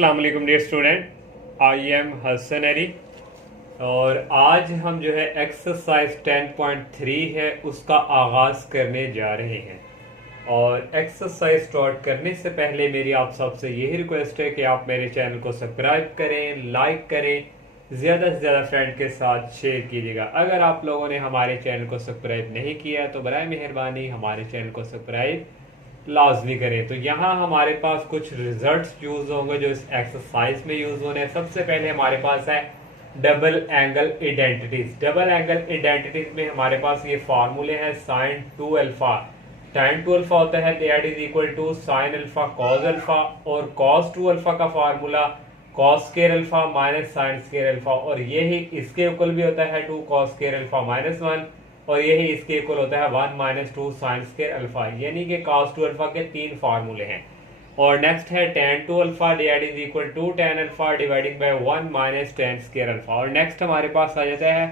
अस्सलाम वालेकुम dear student, I am Hasan Ali. और आज हम जो है एक्सरसाइज 10.3 है उसका आगाज करने जा रहे हैं। और एक्सरसाइज स्टार्ट करने से पहले मेरी आप सबसे यही रिक्वेस्ट है कि आप मेरे चैनल को सब्सक्राइब करें, लाइक करें, ज़्यादा से ज़्यादा फ्रेंड के साथ शेयर कीजिएगा। अगर आप लोगों ने हमारे चैनल को सब्सक्राइब नहीं किया तो बराए मेहरबानी हमारे चैनल को सब्सक्राइब लाजमी करें। तो यहाँ हमारे पास कुछ रिजल्ट्स यूज होंगे जो इस एक्सरसाइज में यूज होने हैं। सबसे पहले हमारे पास है double angle identities. Double angle identities में हमारे पास ये फार्मूले हैं साइन 2 अल्फा। साइन 2 अल्फा होता है that is equal to sine alpha cos alpha, और कॉस 2 अल्फा का formula cos square alpha minus sine square alpha, और यही इसके इक्वल भी होता है 2 कॉस स्क्वायर अल्फा माइनस 1, और यही इसके इक्वल होता है 1 माइनस 2 साइन स्क्वायर अल्फा। यानी कि cos 2 अल्फा के 3 फार्मूले हैं। और नेक्स्ट है tan 2 alpha that is equal to tan alpha dividing by 1 minus tan square alpha. और नेक्स्ट हमारे पास आ जाता है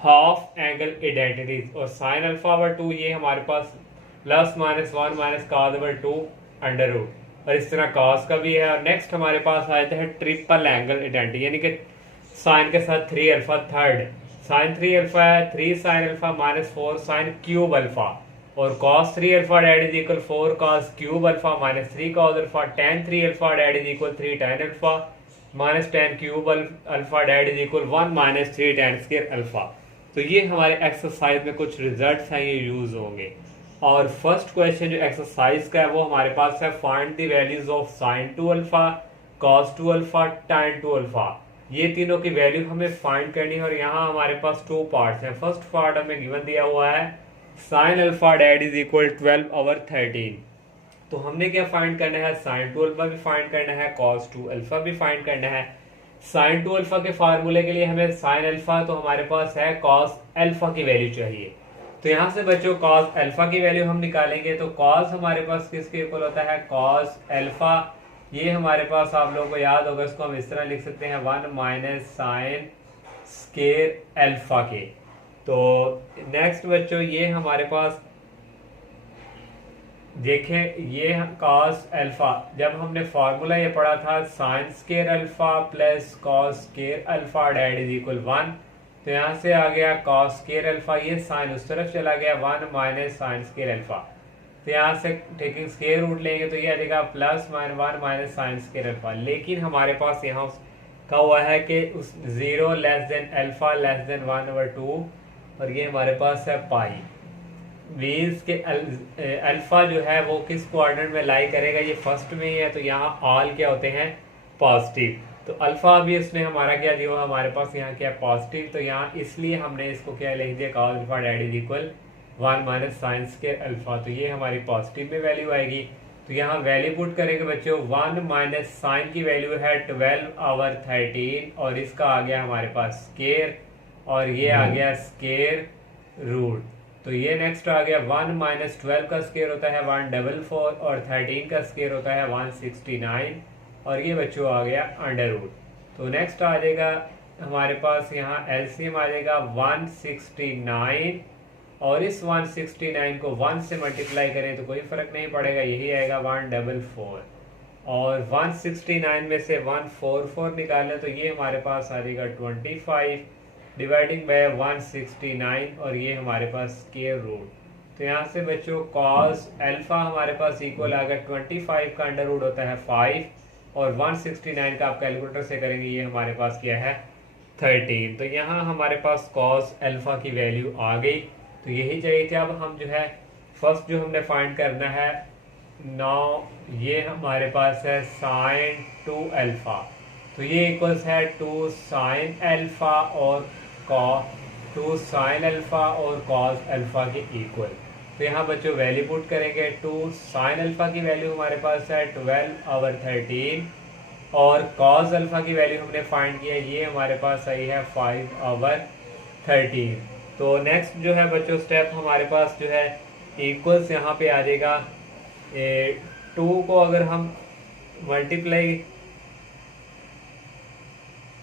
हाफ एंगल आइडेंटिटीज। और साइन अल्फा ओवर 2 ये हमारे पास plus minus 1 minus cos over 2 under root, और इस तरह cos का भी है। और नेक्स्ट हमारे पास आ जाता है ट्रिपल एंगल आइडेंटिटी, यानी कि साइन के साथ 3 अल्फा थर्ड, साइन 3 अल्फा है 3 sine alpha minus 4 sine cube alpha, और cos 3 alpha that is equal 4 cos cube alpha minus 3 cos alpha, tan 3 alpha that is equal 3 tan alpha minus tan cube alpha that is equal 1 minus 3 tan square alpha. तो ये हमारे exercise में कुछ results हैं, ये use होंगे। और first question जो एक्सरसाइज का है वो हमारे पास है find the values of sine 2 alpha, cos 2 alpha, tan 2 alpha. ये तीनों की वैल्यू हमें फाइंड करनी है। और यहाँ हमारे पास 2 पार्ट्स हैं। फर्स्ट पार्ट हमें गिवन दिया हुआ है sine alpha that is equal 12 over 13। तो हमने क्या फाइंड करना है, साइन 2 अल्फा भी फाइंड करना है, cos 2 अल्फा भी फाइंड करना है। साइन 2 अल्फा के फार्मूले के लिए हमें साइन अल्फा तो हमारे पास है, cos अल्फा की वैल्यू चाहिए। तो यहाँ से बच्चों cos अल्फा की वैल्यू हम निकालेंगे। तो cos हमारे पास किसके इक्वल होता है, cos अल्फा। ये हमारे पास आप लोगों को याद होगा, इसको हम इस तरह लिख सकते हैं 1 माइनस साइन स्क्वायर अल्फा के। तो नेक्स्ट बच्चों ये हमारे पास देखें, ये cos अल्फा, जब हमने फार्मूला ये पढ़ा था sine square alpha plus cos square alpha that is equal 1। तो यहाँ से आ गया cos स्क्वायर अल्फा, ये साइन उस तरफ चला गया 1 माइनस साइन स्क्वायर अल्फा। तो यहाँ से टेकिंग स्क्वायर रूट लेंगे तो ये आ जाएगा plus 1 minus sine square alpha. लेकिन हमारे पास यहाँ का हुआ है कि उस 0 less than alpha less than 1 over 2, और ये हमारे पास है पाई। मीन्स के अल्फा जो है वो किस क्वाड्रेंट में लाई करेगा, ये फर्स्ट में ही है। तो यहाँ ऑल क्या होते हैं, पॉजिटिव। तो अल्फा भी इसने हमारा क्या दिया, हमारे पास यहाँ क्या पॉजिटिव। तो यहाँ इसलिए हमने इसको क्या लिख दिया, cos alpha that is equal 1 minus sine square alpha. तो ये हमारी पॉजिटिव में वैल्यू आएगी। तो यहाँ वैल्यू पुट करेंगे बच्चों, 1 माइनस साइन की वैल्यू है 12 ओवर 13, और इसका आ गया हमारे पास स्क्वायर, और ये आ गया स्क्वायर रूट। तो ये नेक्स्ट आ गया 1 माइनस 12 का स्क्वायर होता है 144, और 13 का स्क्वायर होता है 169, और ये बच्चों आ गया अंडर रूट। तो नेक्स्ट आ जाएगा हमारे पास यहाँ एलसीएम आ जाएगा 169, और इस 169 को 1 से मल्टीप्लाई करें तो कोई फर्क नहीं पड़ेगा, यही आएगा 144। और 169 में से 144 निकालें तो ये हमारे पास आ जाएगा 25 डिवाइडिंग बाय 169, और ये हमारे पास स्क्वायर रूट। तो यहाँ से बच्चों cos अल्फा हमारे पास इक्वल आ गया 25 का अंडर रूट होता है 5, और 169 का आप कैलकुलेटर से करेंगे ये हमारे पास क्या है 13। तो यहाँ हमारे पास cos अल्फा की वैल्यू आ गई। तो यही चाहिए थी। अब हम जो है फर्स्ट जो हमने फाइंड करना है, नाउ ये हमारे पास है साइन 2 अल्फा। तो ये इक्वल्स है 2 साइन अल्फा और cos 2 साइन अल्फा और cos अल्फा के इक्वल। तो यहाँ बच्चों वैल्यू पुट करेंगे, 2 साइन अल्फा की वैल्यू हमारे पास है 12 ओवर 13, और cos अल्फा की वैल्यू हमने फाइंड किया, ये हमारे पास आई है 5 ओवर 13। तो नेक्स्ट जो है बच्चों स्टेप हमारे पास जो है इक्वल्स यहाँ पे आ जाएगा 2 को अगर हम मल्टीप्लाई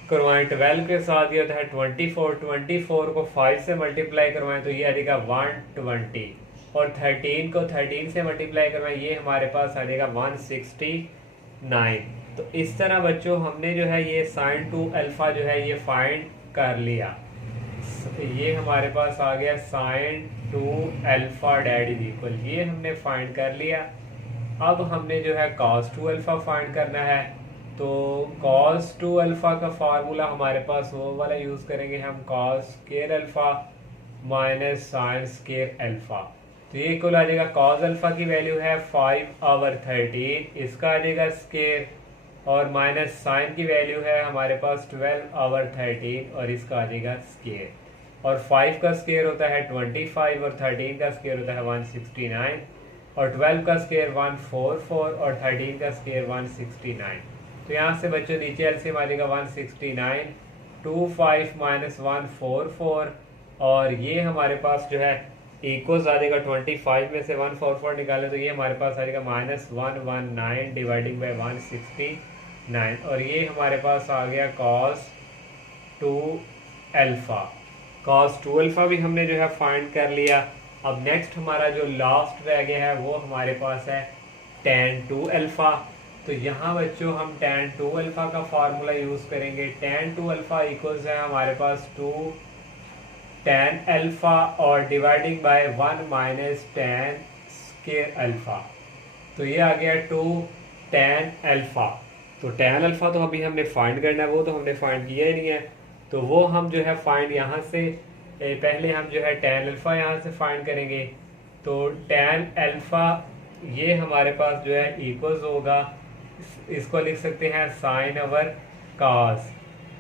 करवाएं 12 के साथ, ये होता है 24 को 5 से मल्टीप्लाई करवाएं तो ये आ जाएगा 120, और 13 को 13 से मल्टीप्लाई करवाएं ये हमारे पास आ जाएगा 169। तो इस तरह बच्चों हमने जो है ये साइन 2 अल्फा जो है ये फाइंड कर लिया। ये हमारे पास आ गया sine 2 alpha that is equal, ये हमने फाइंड कर लिया। अब हमने जो है cos 2 अल्फा फाइंड करना है। तो cos 2 अल्फा का फार्मूला हमारे पास वो वाला यूज करेंगे हम, cos square alpha minus sine square alpha. तो ये इक्वल आ जाएगा, cos अल्फा की वैल्यू है 5/13, इसका आ जाएगा स्केयर, और माइनस साइन की वैल्यू है हमारे पास 12/13 और इसका आ जाएगा स्केयर। और 5 का स्केयर होता है 25 और 13 का स्केयर होता है 169 और 12 का स्केयर 144 और 13 का स्केयर 169। तो यहाँ से बच्चों नीचे एलसीएम आ जाएगा 169, 25 माइनस 144 और ये हमारे पास जो है इक्वल्स आ जाएगा 25 में से 144 निकाले तो ये हमारे पास आ जाएगा -119 डिवाइडिंग बाय 169 और ये हमारे पास आ गया cos 2 अल्फा। cos 2 अल्फा भी हमने जो है फाइंड कर लिया। अब नेक्स्ट हमारा जो लास्ट रह गया है वो हमारे पास है tan 2 अल्फा। तो यहाँ बच्चों हम tan 2 अल्फा का फार्मूला यूज करेंगे। tan 2 अल्फा इक्वल्स है हमारे पास 2 tan अल्फा और dividing by 1 minus tan square alpha. तो ये आ गया 2 tan अल्फा। तो tan अल्फा तो अभी हमने फाइंड करना है, वो तो हमने फाइंड किया ही नहीं है, तो वो हम जो है फाइंड यहाँ से पहले हम जो है tan अल्फा यहाँ से फाइंड करेंगे। तो tan अल्फा ये हमारे पास जो है इक्वल्स होगा, इसको लिख सकते हैं साइन ओवर cos।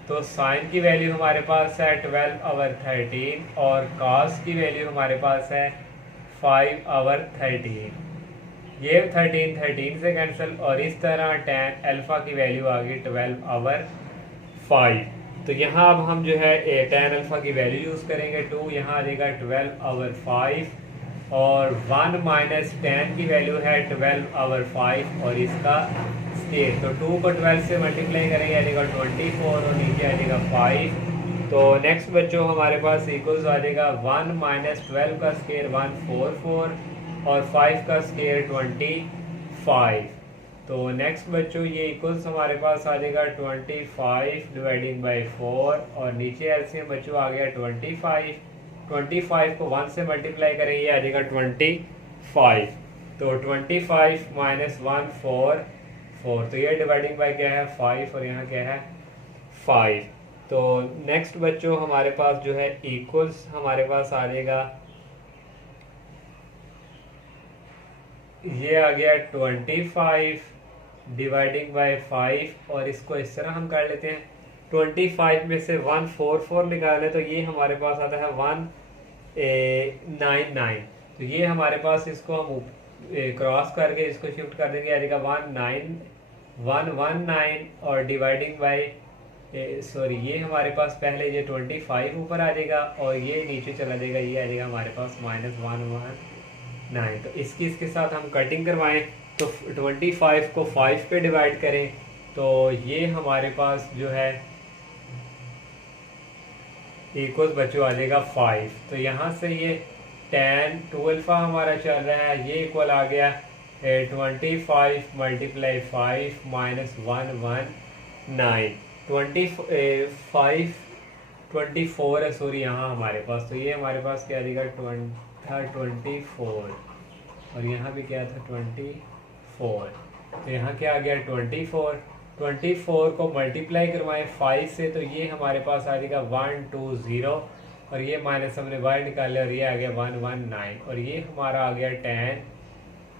तो साइन की वैल्यू हमारे पास है 12/13 और cos की वैल्यू हमारे पास है 5/13। ये 13 से कैंसिल और इस तरह tan अल्फा की वैल्यू आ गई 12/5। तो यहाँ अब हम जो है tan अल्फा की वैल्यू यूज करेंगे 2, यहाँ आ जाएगा 12/5 और 1 माइनस tan की वैल्यू है 12/5 और इसका स्केयर। तो 2 को 12 से मल्टीप्लाई करेंगे आ जाएगा 24 और नीचे आ जाएगा 5। तो नेक्स्ट बच्चों हमारे पास इक्वल्स आ जाएगा 1 माइनस 12 का स्केयर 144 और 5 का स्केयर 25। तो नेक्स्ट बच्चों ये इक्वल्स हमारे पास आ जाएगा 25 डिवाइडिंग बाई 4 और नीचे एलसीएम बच्चों आ गया 25 को 1 से मल्टीप्लाई करेंगे आ जाएगा 25। तो 25 माइनस 1 4, तो ये डिवाइडिंग बाई क्या है 5 और यहाँ क्या है 5। तो नेक्स्ट बच्चों हमारे पास जो है इक्वल्स हमारे पास आ जाएगा, ये आ गया 25 डिवाइडिंग बाय 5 और इसको इस तरह हम कर लेते हैं। 25 में से 144 निकालें तो ये हमारे पास आता है 199। तो ये हमारे पास इसको हम क्रॉस करके इसको शिफ्ट कर देंगे आ जाएगा 119 और डिवाइडिंग बाय सॉरी ये हमारे पास पहले ये 25 ऊपर आ जाएगा और ये नीचे चला जाएगा, ये आ जाएगा हमारे पास -119। तो इसके साथ हम कटिंग करवाएं तो 25 को 5 पे डिवाइड करें तो ये हमारे पास जो है इक्वल्स बच्चों आ जाएगा 5। तो यहाँ से ये tan 2 अल्फा हमारा चल रहा है, ये इक्वल आ गया 25 मल्टीप्लाई 5 माइनस 119 24 है सॉरी यहाँ हमारे पास। तो ये हमारे पास क्या आ जाएगा 24 और यहाँ भी क्या था 24। तो यहाँ क्या आ गया 24 को मल्टीप्लाई करवाएं 5 से तो ये हमारे पास आ जाएगा 120 और ये माइनस हमने बाहर निकाले और ये आ गया 119 और ये हमारा आ गया tan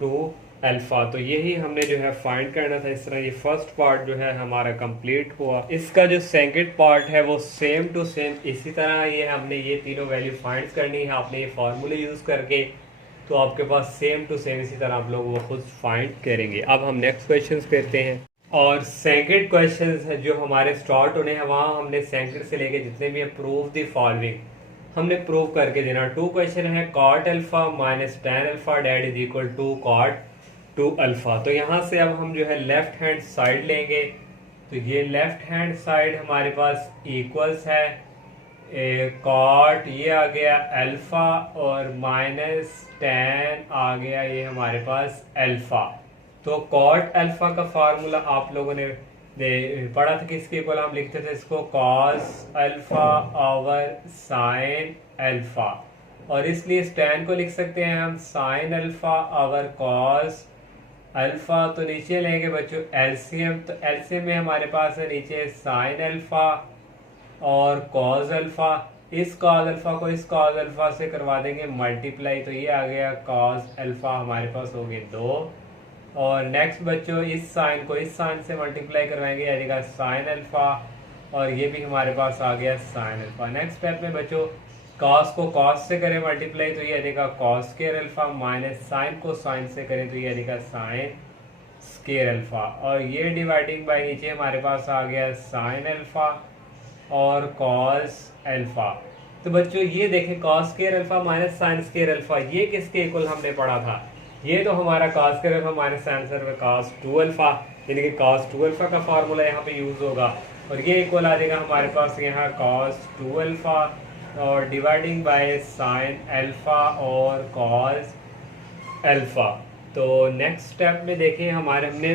2 अल्फा। तो यही हमने जो है फाइंड करना था। इस तरह ये फर्स्ट पार्ट जो है हमारा कंप्लीट हुआ। इसका जो सेकंड पार्ट है वो सेम टू सेम इसी तरह ये हमने ये तीनों वैल्यू फाइंड करनी है आपने ये फार्मूले यूज करके, तो आपके पास सेम टू सेम इसी तरह आप लोग वो खुद फाइंड करेंगे। अब हम नेक्स्ट क्वेश्चन करते हैं और सेकंड क्वेश्चन है जो हमारे स्टार्ट होने हैं वहाँ हमने सेकंड से लेके जितने भी प्रूव द फॉलोइंग हमने प्रूव करके देना। 2 क्वेश्चन है cot alpha minus tan alpha that is equal to cot 2 alpha. तो यहाँ से अब हम जो है लेफ्ट हैंड साइड लेंगे तो ये लेफ्ट हैंड साइड हमारे पास इक्वल्स है cot ये आ गया अल्फा और माइनस tan आ गया ये हमारे पास अल्फा। तो कॉट अल्फा का फार्मूला आप लोगों ने पढ़ा था, किसके इक्वल हम लिखते थे इसको, cos alpha over sine alpha, और इसलिए स्टैन को लिख सकते हैं हम sign alpha over cos alpha. तो नीचे लेंगे बच्चों एलसीएम, तो एलसीएम में हमारे पास है नीचे साइन अल्फा और कॉस अल्फा। इस कॉस अल्फा को इस कॉस अल्फा से करवा देंगे मल्टीप्लाई, तो ये आ गया कॉस अल्फा हमारे पास हो गए 2। और नेक्स्ट बच्चों इस साइन को इस साइन से मल्टीप्लाई करवाएंगे, आ जाएगा साइन अल्फा, और ये भी हमारे पास आ गया साइन अल्फा। नेक्स्ट स्टेप में बच्चों कॉस को कॉस से करें मल्टीप्लाई, तो ये आ जाएगा cos square alpha, minus sine को साइन से करें तो ये आ जाएगा साइन स्क्वायर अल्फा, और ये डिवाइडिंग बाय नीचे हमारे पास आ गया साइन अल्फा और कॉस अल्फा। तो बच्चों ये देखें cos square alpha minus sine square alpha, ये किसके इक्वल हमने पढ़ा था, ये तो हमारा cos square alpha minus sine square alpha cos 2 alpha, यानी कि कॉस 2 अल्फा का फार्मूला यहाँ पे यूज होगा, और ये इक्वल आ जाएगा हमारे पास यहाँ कॉस 2 अल्फा और डिवाइडिंग बाय साइन अल्फा और कॉस अल्फा। तो नेक्स्ट स्टेप में देखें हमने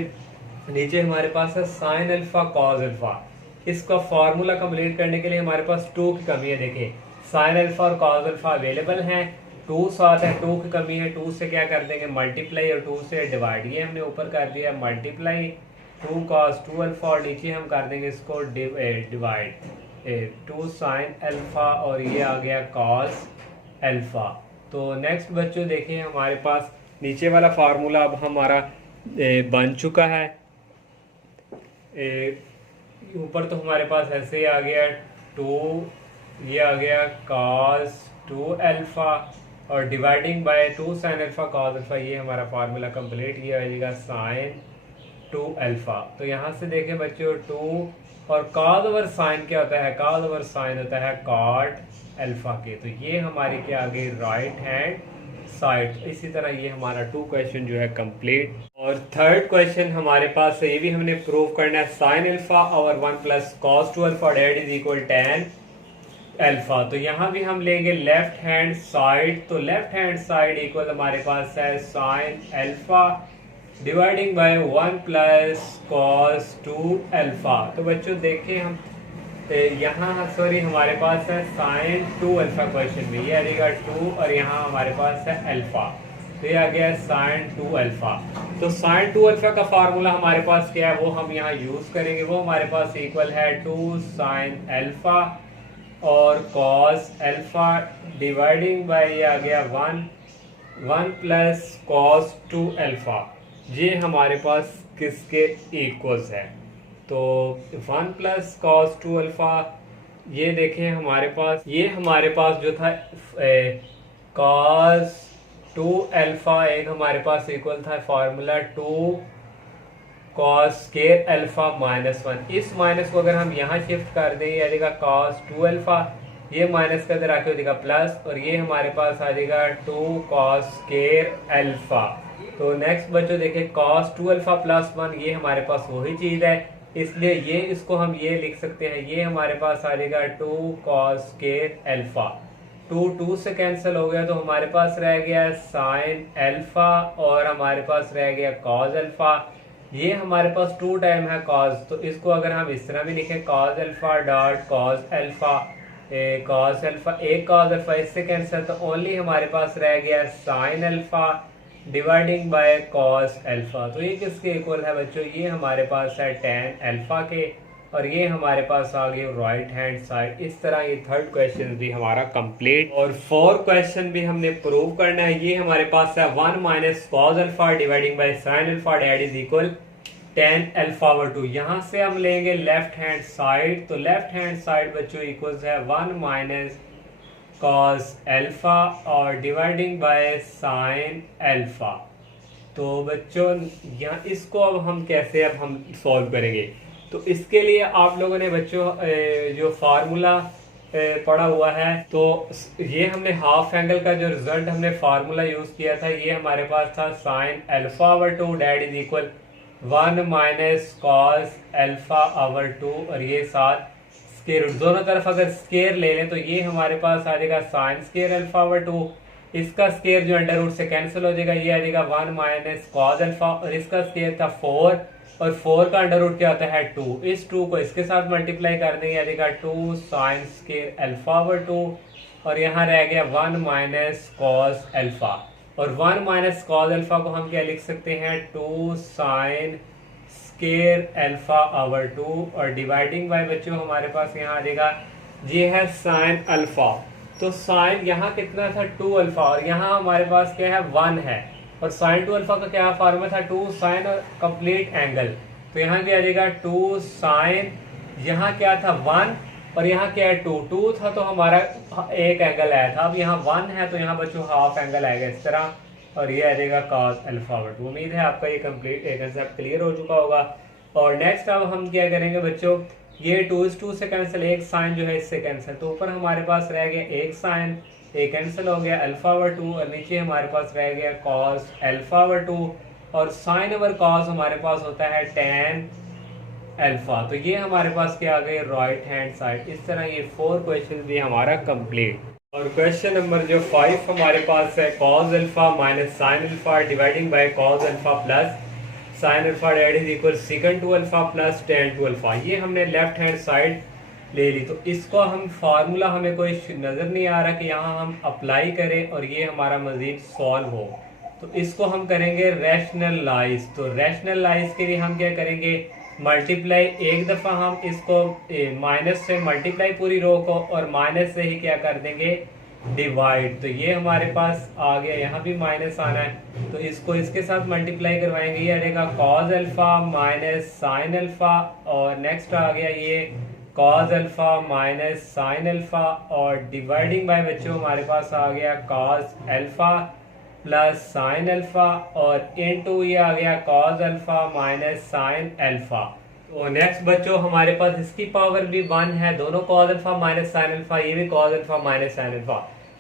नीचे हमारे पास है साइन अल्फा कॉस अल्फा, इसका फार्मूला कंप्लीट करने के लिए हमारे पास 2 की कमी है। देखें साइन अल्फा और कॉस अल्फा अवेलेबल हैं, 2 साथ है, 2 की कमी है, 2 से क्या कर देंगे मल्टीप्लाई और 2 से डिवाइड, ये हमने ऊपर कर दिया मल्टीप्लाई 2 कॉस 2 अल्फा, और नीचे हम कर देंगे इसको डिवाइड 2 साइन अल्फा, और ये आ गया कॉस अल्फा। तो नेक्स्ट बच्चों देखिए हमारे पास नीचे वाला फार्मूला अब हमारा बन चुका है। ऊपर तो हमारे पास ऐसे ही आ गया 2, ये आ गया cos 2 अल्फा और dividing bye 2 sine alpha cos alpha, ये हमारा फार्मूला कंप्लीट, ये आएगा साइन 2 अल्फा। तो यहाँ से देखें बच्चों 2 और cos ओवर साइन क्या होता है, cos ओवर साइन होता है cot अल्फा के, तो ये हमारी क्या आ गई राइट हैंड साइड। इसी तरह ये हमारा 2 क्वेश्चन जो है कंप्लीट। और थर्ड क्वेश्चन हमारे पास है, ये भी हमने प्रूव करना है, sine alpha over 1 plus cos 2 alpha that is equal tan alpha. तो यहाँ भी हम लेंगे लेफ्ट हैंड साइड, तो लेफ्ट हैंड साइड इक्वल हमारे पास है sine alpha dividing by 1 plus cos 2 alpha. तो बच्चों देखें हम यहाँ सॉरी हमारे पास है साइन 2 अल्फा क्वेश्चन में, ये आ जाएगा 2 और यहाँ हमारे पास है अल्फा, तो ये आ गया साइन 2 अल्फा। तो साइन 2 अल्फा का फार्मूला हमारे पास क्या है वो हम यहाँ यूज करेंगे, वो हमारे पास इक्वल है 2 साइन अल्फा और कॉस अल्फा डिवाइडिंग बाय ये आ गया 1 प्लस कॉस 2 अल्फा, ये हमारे पास किसके इक्वल्स है। तो 1 प्लस कॉस 2 अल्फा, ये देखें हमारे पास, ये हमारे पास जो था कॉस 2 अल्फा एक हमारे पास इक्वल था formula 2 cos square alpha minus 1। इस माइनस को अगर हम यहाँ शिफ्ट कर दें ये आ जाएगा कॉस 2 अल्फा, ये माइनस का इधर आके हो जाएगा प्लस, और ये हमारे पास आ जाएगा 2 कॉस स्क्वायर अल्फा। तो नेक्स्ट बच्चों देखें कॉस 2 अल्फा प्लस 1, ये हमारे पास वही चीज है, इसलिए ये इसको हम ये लिख सकते हैं, ये हमारे पास आ जाएगा 2 कॉस स्क्वायर अल्फा। 2 से कैंसिल हो गया तो हमारे पास रह गया साइन अल्फा और हमारे पास रह गया कॉस अल्फा। ये हमारे पास 2 टाइम है कॉस, तो इसको अगर हम इस तरह भी लिखें cos alpha dot cos alpha, cos alpha एक कॉस अल्फा इससे कैंसिल, तो ओनली हमारे पास रह गया sign alpha dividing by cos alpha. तो ये किसके इक्वल है बच्चों, ये हमारे पास है tan अल्फा के, और ये हमारे पास आ गए राइट हैंड साइड। इस तरह ये थर्ड क्वेश्चन भी हमारा कंप्लीट। और फोर्थ क्वेश्चन भी हमने प्रूव करना है, ये हमारे पास है 1 minus cos alpha dividing by sine alpha that is equal tan alpha over 2। यहाँ से हम लेंगे लेफ्ट हैंड साइड, तो लेफ्ट हैंड साइड बच्चों इक्वल्स है 1 माइनस कॉस अल्फा और डिवाइडिंग बाय साइन अल्फा। तो बच्चों यहाँ इसको अब हम कैसे अब हम सॉल्व करेंगे, तो इसके लिए आप लोगों ने बच्चों जो फार्मूला पढ़ा हुआ है, तो ये हमने हाफ एंगल का जो रिजल्ट हमने फार्मूला यूज किया था, ये हमारे पास था sine alpha over 2 that is equal 1 minus cos alpha over 2, और ये साथ स्केयर, दोनों तरफ अगर स्केयर ले लें तो ये हमारे पास आ जाएगा साइन स्केयर अल्फा ओवर 2 इसका स्केयर जो अंडर रूट से कैंसिल हो जाएगा, ये आ जाएगा 1 माइनस कॉस अल्फा, और इसका स्केयर था 4 और 4 का अंडर रूट क्या होता है 2। इस 2 को इसके साथ मल्टीप्लाई कर देंगे, आ जाएगा 2 साइन स्केयर अल्फा ओवर 2, और यहाँ रह गया 1 माइनस कॉस अल्फा, और 1 माइनस कॉस अल्फा को हम क्या लिख सकते हैं 2 साइन स्केयर अल्फा ओवर 2, और डिवाइडिंग बाय बच्चों हमारे पास यहाँ आ जाएगा ये है साइन अल्फा। तो साइन यहाँ कितना था 2 अल्फा, और यहाँ हमारे पास क्या है 1 है, और साइन 2 अल्फा का क्या फॉर्मूला था 2 साइन और कंप्लीट एंगल। तो यहाँ भी आ जाएगा 2 साइन, यहाँ क्या था 1 और यहाँ क्या है 2 था, तो हमारा एक एंगल आया था। अब यहाँ 1 है तो यहाँ बच्चों हाफ एंगल आएगा इस तरह, और ये आ जाएगा कॉस अल्फा ओवर 2। उम्मीद है आपका ये कंप्लीट कंसेप्ट क्लियर हो चुका होगा। और नेक्स्ट अब हम क्या करेंगे बच्चों, ये 2 इस 2 से कैंसिल, एक साइन जो है इससे कैंसिल, तो ऊपर हमारे पास रह गया एक साइन, एक कैंसिल हो गया अल्फा ओवर 2, और नीचे हमारे पास रह गया कॉस अल्फा ओवर 2, और साइन ओवर कॉस हमारे पास होता है टेन अल्फा। तो ये हमारे पास क्या आ गए राइट हैंड साइड। इस तरह ये 4 क्वेश्चन भी हमारा कंप्लीट। और क्वेश्चन नंबर जो 5 हमारे पास है cos alpha minus sine alpha dividing by cos alpha plus sine alpha that is equal second two alpha plus tan two alpha. ये हमने लेफ्ट हैंड साइड ले ली, तो इसको हम फार्मूला हमें कोई नजर नहीं आ रहा कि यहाँ हम अप्लाई करें और ये हमारा मजीद सॉल्व हो, तो इसको हम करेंगे रैशनलाइज। तो रैशनलाइज के लिए हम क्या करेंगे मल्टीप्लाई, एक दफा हम इसको माइनस से मल्टीप्लाई पूरी रो को, और माइनस से ही क्या कर देंगे डिवाइड। तो ये हमारे पास आ गया, यहाँ भी माइनस आना है तो इसको इसके साथ मल्टीप्लाई करवाएंगे, ये आ जाएगा cos alpha minus sine alpha, और नेक्स्ट आ गया ये cos alpha minus sine alpha, और डिवाइडिंग बाय बच्चों हमारे पास आ गया cos alpha plus sine alpha, और इनटू ये आ गया cos alpha minus sine alpha. तो नेक्स्ट बच्चों हमारे पास इसकी पावर भी 1 है, दोनों cos alpha minus sine alpha, ये भी cos alpha minus sine alpha.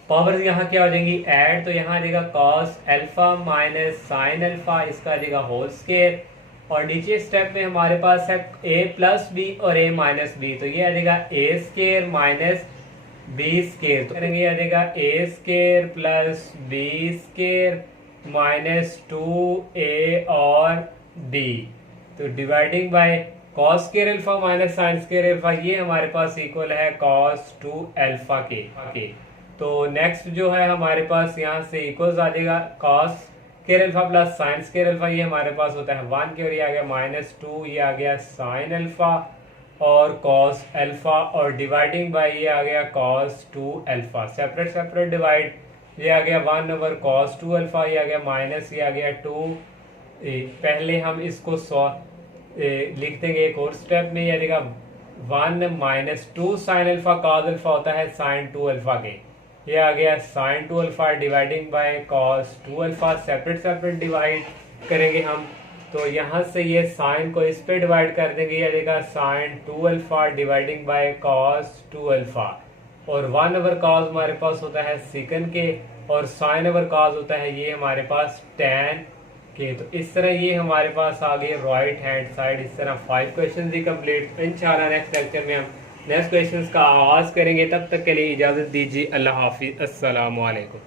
Power यहाँ क्या हो जाएंगी ऐड, तो यहाँ आ जाएगा cos alpha minus sine alpha, इसका आ जाएगा होल स्केयर, और नीचे स्टेप में हमारे पास है a प्लस बी और a माइनस बी, तो ये आ जाएगा a square minus B square. तो करेंगे आ जाएगा a square plus B square minus 2a और b, तो dividing by cos square alpha minus sine square alpha, ये हमारे पास इक्वल है कॉस 2 अल्फा के। तो नेक्स्ट जो है हमारे पास यहाँ से इक्वल्स आ जाएगा cos square alpha plus sign square alpha, ये हमारे पास होता है 1 के, और ये आ गया -2, ये आ गया साइन अल्फा और कॉस अल्फा, और डिवाइडिंग बाय ये आ गया cos 2 alpha. Separate separate divide, ये आ गया 1 ओवर कॉस 2 अल्फा, ये आ गया माइनस, ये आ गया 2। पहले हम इसको लिख देंगे एक और स्टेप में, ये आ जाएगा 1 minus 2 sine alpha, cos alpha होता है साइन 2 अल्फा के, ये आ गया sine 2 alpha dividing by cos 2 alpha. Separate separate divide करेंगे हम, तो यहाँ से ये साइन को इस पे डिवाइड कर देंगे, ये आ जाएगा sine 2 alpha dividing by cos 2 alpha, और 1 ओवर कॉस हमारे पास होता है सेकंड के, और साइन ओवर कॉस होता है ये हमारे पास tan के। तो इस तरह ये हमारे पास आ गए राइट हैंड साइड। इस तरह 5 क्वेश्चन ही कंप्लीट। इंशाल्लाह नेक्स्ट लेक्चर में हम नेक्स्ट क्वेश्चंस का आगाज करेंगे। तब तक के लिए इजाजत दीजिए। अल्लाह हाफिज। अस्सलाम वालेकुम।